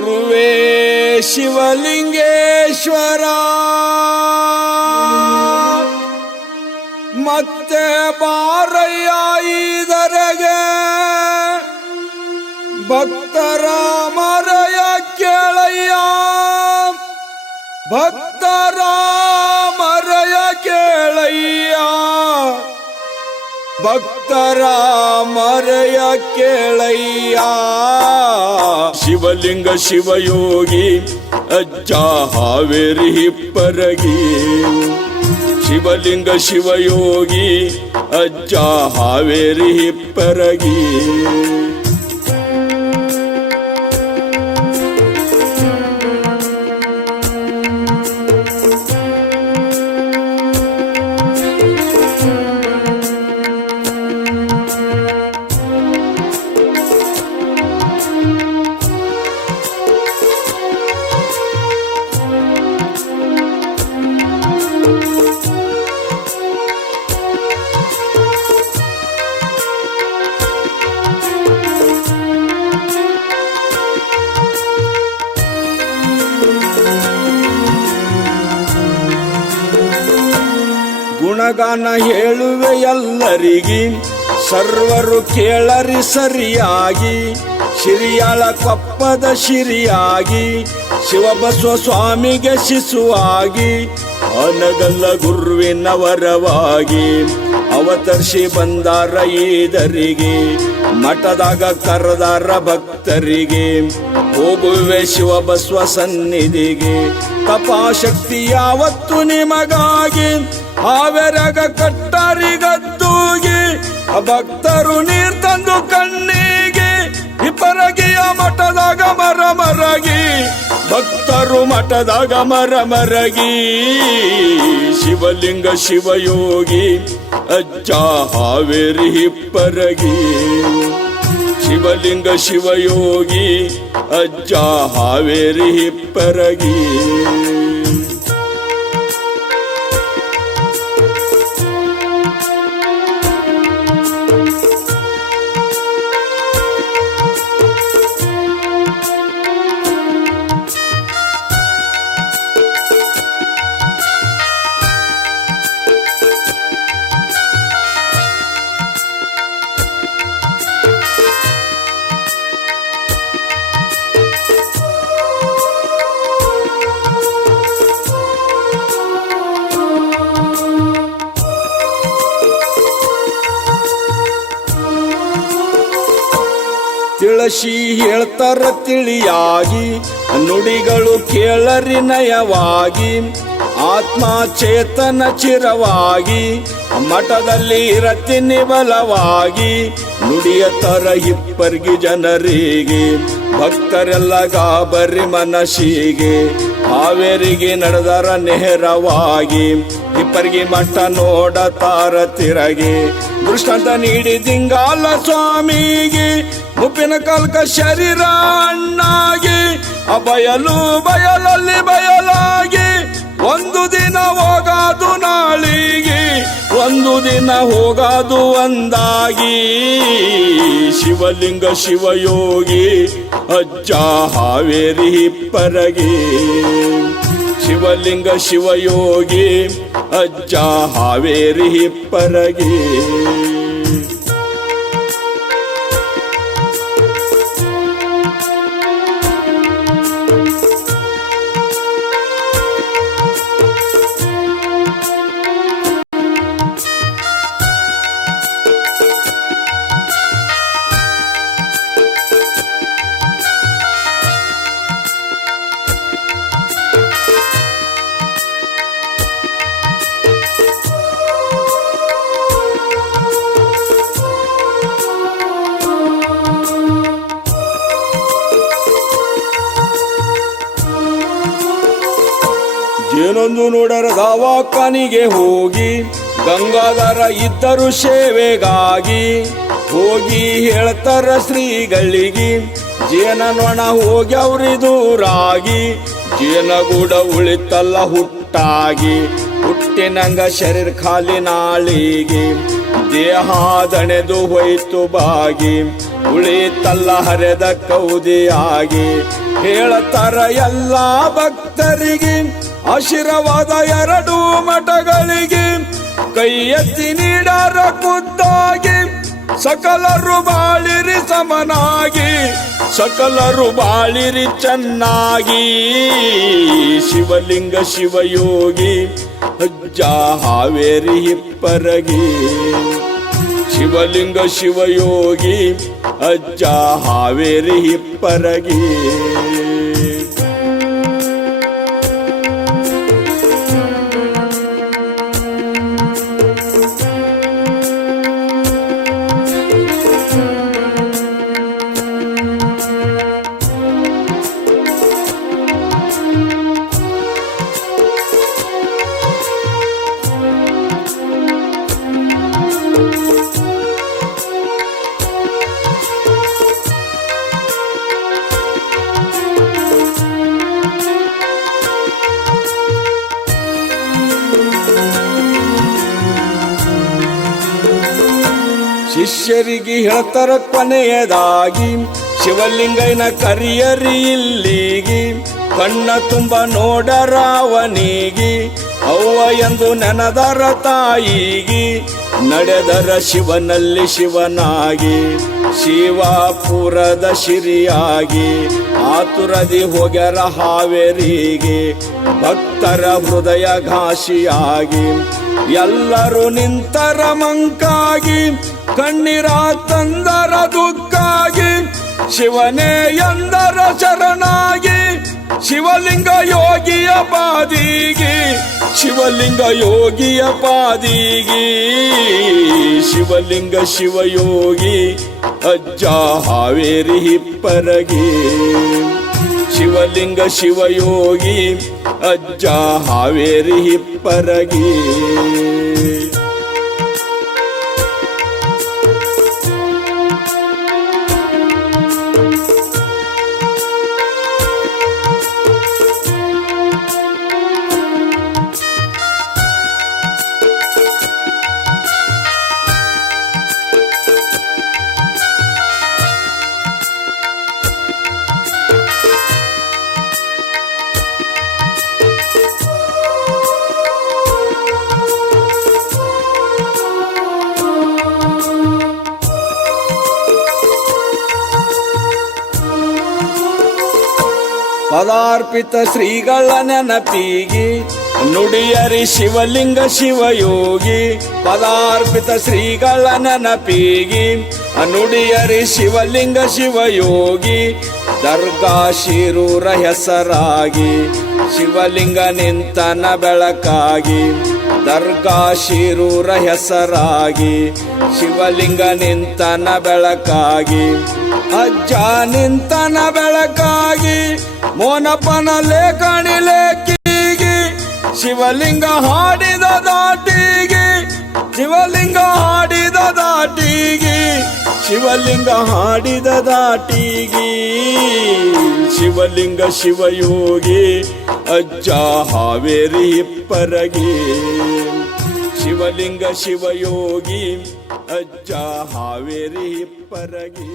ಗುರುವೇ ಶಿವಲಿಂಗೇಶ್ವರ. ಮತ್ತೆ ಬಾರಯ್ಯ ಇದರಗೆ ಭಕ್ತರ ಮರಯ ಕೇಳಯ್ಯ. ಭಕ್ತರ ಮರಯ ಕೇಳಯ್ಯ. ಭಕ್ತರ ಮರಯ ಕೇಳಯ್ಯ. ಶಿವಲಿಂಗ ಶಿವಯೋಗಿ ಅಜ್ಜ ಹಾವೇರಿ ಹಿಪ್ಪರಗಿ. ಶಿವಲಿಂಗ ಶಿವಯೋಗಿ ಅಜ್ಜ ಹಾವೇರಿ ಹಿಪ್ಪರಗಿ. ಗುಣಗಾನ ಹೇಳುವೆ ಎಲ್ಲರಿಗಿ. ಸರ್ವರು ಕೇಳರಿ ಸರಿಯಾಗಿ. ಶಿರಿಯಾಳ ಕೊಪ್ಪದ ಶಿರಿಯಾಗಿ. ಶಿವಬಸವ ಸ್ವಾಮಿಗೆ ಶಿಶುವಾಗಿ. ಅನಗಲ್ಲ ಗುರುವಿನ ವರವಾಗಿ ಬಂದಾರ ಈದರಿಗೆ. ಮಠದಾಗ ಕರೆದಾರ ಭಕ್ತರಿಗೆ. ಹೋಗುವೆ ಶಿವಬಸವ ಸನ್ನಿಧಿಗೆ. ತಪಾಶಕ್ತಿ ಯಾವತ್ತು ನಿಮಗಾಗಿ. ಹಾವೆರಗ ಕಟ್ಟರಿಗದ್ದೂಗಿ ಭಕ್ತರು ನೀರ್ ತಂದು ಕಣ್ಣಿಗೆ ಇಬ್ಬರಗಿಯ ಮಠದಾಗ ಮರ ಮರಗಿ, ಭಕ್ತರು ಮಠದಾಗ ಮರ ಮರಗಿ. ಶಿವಲಿಂಗ ಶಿವಯೋಗಿ, ಅಜ್ಜ ಹಾವೇರಿ ಹಿಪ್ಪರಗಿ. ಶಿವಲಿಂಗ ಶಿವಯೋಗಿ, ಅಜ್ಜ ಹಾವೇರಿ ಹಿಪ್ಪರಗಿ. ತಿಳಸಿ ಹೇಳ್ತಾರ ತಿಳಿಯಾಗಿ ನುಡಿಗಳು ಕೇಳರಿ ನಯವಾಗಿ ಆತ್ಮ ಚೇತನ ಚಿರವಾಗಿ. ಮಠದಲ್ಲಿ ಇರತೀನಿ ಬಲವಾಗಿ ನುಡಿಯ ತರ ಇಬ್ಬರಿಗೆ ಜನರಿಗೆ, ಭಕ್ತರೆಲ್ಲ ಗಾಬರಿ ಮನಸ್ಸಿಗೆ. ಹಾವೇರಿಗೆ ನಡೆದರ ನೇರವಾಗಿ ಇಬ್ಬರಿಗೆ ಮಠ ನೋಡತಾರ ತಿರಗಿ. ದೃಷ್ಟಾಂತ ನೀಡಿ ದಿಂಗಾಲ ಸ್ವಾಮಿಗೆ, ಉಪ್ಪಿನ ಕಲ್ಕ ಶರೀರ ಅಣ್ಣಾಗಿ. ಅಬಯಲು ಬಯಲು ಬಯಲಲ್ಲಿ ಬಯಲಾಗಿ. ಒಂದು ದಿನ ಹೋಗಾದು ನಾಳಿಗೆ, ಒಂದು ದಿನ ಹೋಗಾದು ಒಂದಾಗಿ ಶಿವಲಿಂಗ ಶಿವಯೋಗಿ, ಅಜ್ಜ ಹಾವೇರಿ ಹಿಪ್ಪರಗಿ. ಶಿವಲಿಂಗ ಶಿವಯೋಗಿ, ಅಜ್ಜ ಹಾವೇರಿ ಹಿಪ್ಪರಗಿ. ಏನೊಂದು ನೋಡರ ದವಾಖಾನಿಗೆ ಹೋಗಿ, ಗಂಗಾಧರ ಇದ್ದರು ಸೇವೆಗಾಗಿ. ಹೋಗಿ ಹೇಳ್ತಾರ ಶ್ರೀಗಳಿಗೆ ಜೇನ ನೊಣ ಹೋಗಿ ಅವ್ರಿ ದೂರಾಗಿ. ಜೇನಗೂಡ ಉಳಿತಲ್ಲ ಹುಟ್ಟಾಗಿ, ಹುಟ್ಟಿನಂಗ ಶರೀರ ಖಾಲಿ ನಾಳಿಗೆ. ದೇಹ ದಣೆದು ಹೋಯ್ತು ಬಾಗಿ, ಉಳಿತಲ್ಲ ಹರೆದ ಕೌದಿಯಾಗಿ. ಹೇಳತಾರ ಎಲ್ಲ ಭಕ್ತರಿಗೆ ಆಶೀರ್ವಾದ ಎರಡು ಮಠಗಳಿಗೆ ಕೈ ಎತ್ತಿ ನೀಡರ ಖುದ್ದಾಗಿ ಸಕಲರು ಬಾಳಿರಿ ಸಮನಾಗಿ, ಸಕಲರು ಬಾಳಿರಿ ಚೆನ್ನಾಗಿ. ಶಿವಲಿಂಗ ಶಿವಯೋಗಿ ಅಜ್ಜ ಹಾವೇರಿ ಹಿಪ್ಪರಗಿ. ಶಿವಲಿಂಗ ಶಿವಯೋಗಿ ಅಜ್ಜ ಹಾವೇರಿ ಹಿಪ್ಪರಗಿ. ಶಿಷ್ಯರಿಗೆ ಹೇಳ್ತಾರ ಕೊನೆಯದಾಗಿ, ಶಿವಲಿಂಗಯ್ಯನ ಕರಿಯರಿ ಇಲ್ಲಿಗೆ, ಕಣ್ಣ ತುಂಬ ನೋಡರಾವನಿಗೆ ಅವ್ವ ಎಂದು ನೆನದರ ತಾಯಿಗೆ, ನಡೆದರ ಶಿವನಲ್ಲಿ ಶಿವನಾಗಿ, ಶಿವಾಪುರದ ಶಿರಿಯಾಗಿ, ಆತುರದಿ ಹೋಗ್ಯರ ಹಾವೇರಿಗೆ, ಭಕ್ತರ ಹೃದಯ ಘಾಸಿಯಾಗಿ, ಎಲ್ಲರೂ ನಿಂತರ ಮಂಕಾಗಿ ಕಣ್ಣೀರ ತಂದರ ದುಃಖಾಗಿ, ಶಿವನೇ ಎಂದರ ಶರಣಾಗಿ, ಶಿವಲಿಂಗ ಯೋಗಿಯ ಪಾದಿಗೆ, ಶಿವಲಿಂಗ ಯೋಗಿಯ ಪಾದಿಗೆ, ಶಿವಲಿಂಗ ಶಿವಯೋಗಿ ಅಜ್ಜ ಹಾವೇರಿ ಹಿಪ್ಪರಗಿ. ಶಿವಲಿಂಗ ಶಿವಯೋಗಿ ಅಜ್ಜ ಹಾವೇರಿ ಹಿಪ್ಪರಗಿ. ಪದಾರ್ಪಿತ ಶ್ರೀಗಳ ನೆನಪಿಗೆ, ನುಡಿಯರಿ ಶಿವಲಿಂಗ ಶಿವಯೋಗಿ, ಪದಾರ್ಪಿತ ಶ್ರೀಗಳ ನೆನಪಿಗೆ, ನುಡಿಯರಿ ಶಿವಲಿಂಗ ಶಿವಯೋಗಿ, ದರ್ಗಾ ಶಿರೂರ ಹೆಸರಾಗಿ, ಶಿವಲಿಂಗ ನಿಂತನ ಬೆಳಕಾಗಿ. ದರ್ಗಾ ಶಿರೂರ ಹೆಸರಾಗಿ ಶಿವಲಿಂಗ ನಿಂತನ ಬೆಳಕಾಗಿ, ಅಜ್ಜ ನಿಂತನ ಬೆಳಕಾಗಿ, ಮೋನಪ್ಪನ ಲೇಖಣಿ ಲೇಖಿಗಿ, ಶಿವಲಿಂಗ ಹಾಡಿದ ದಾಟಿಗೆ, ಶಿವಲಿಂಗ ಹಾಡಿದ ದಾಟಿಗೆ, ಶಿವಲಿಂಗ ಹಾಡಿದ ದಾಟಿಗೆ, ಶಿವಲಿಂಗ ಶಿವಯೋಗಿ ಅಜ್ಜ ಹಾವೇರಿ ಪರಗಿ. ಶಿವಲಿಂಗ ಶಿವಯೋಗಿ. ಅಜ್ಜ ಹಾವೇರಿ ಹಿಪ್ಪರಗಿ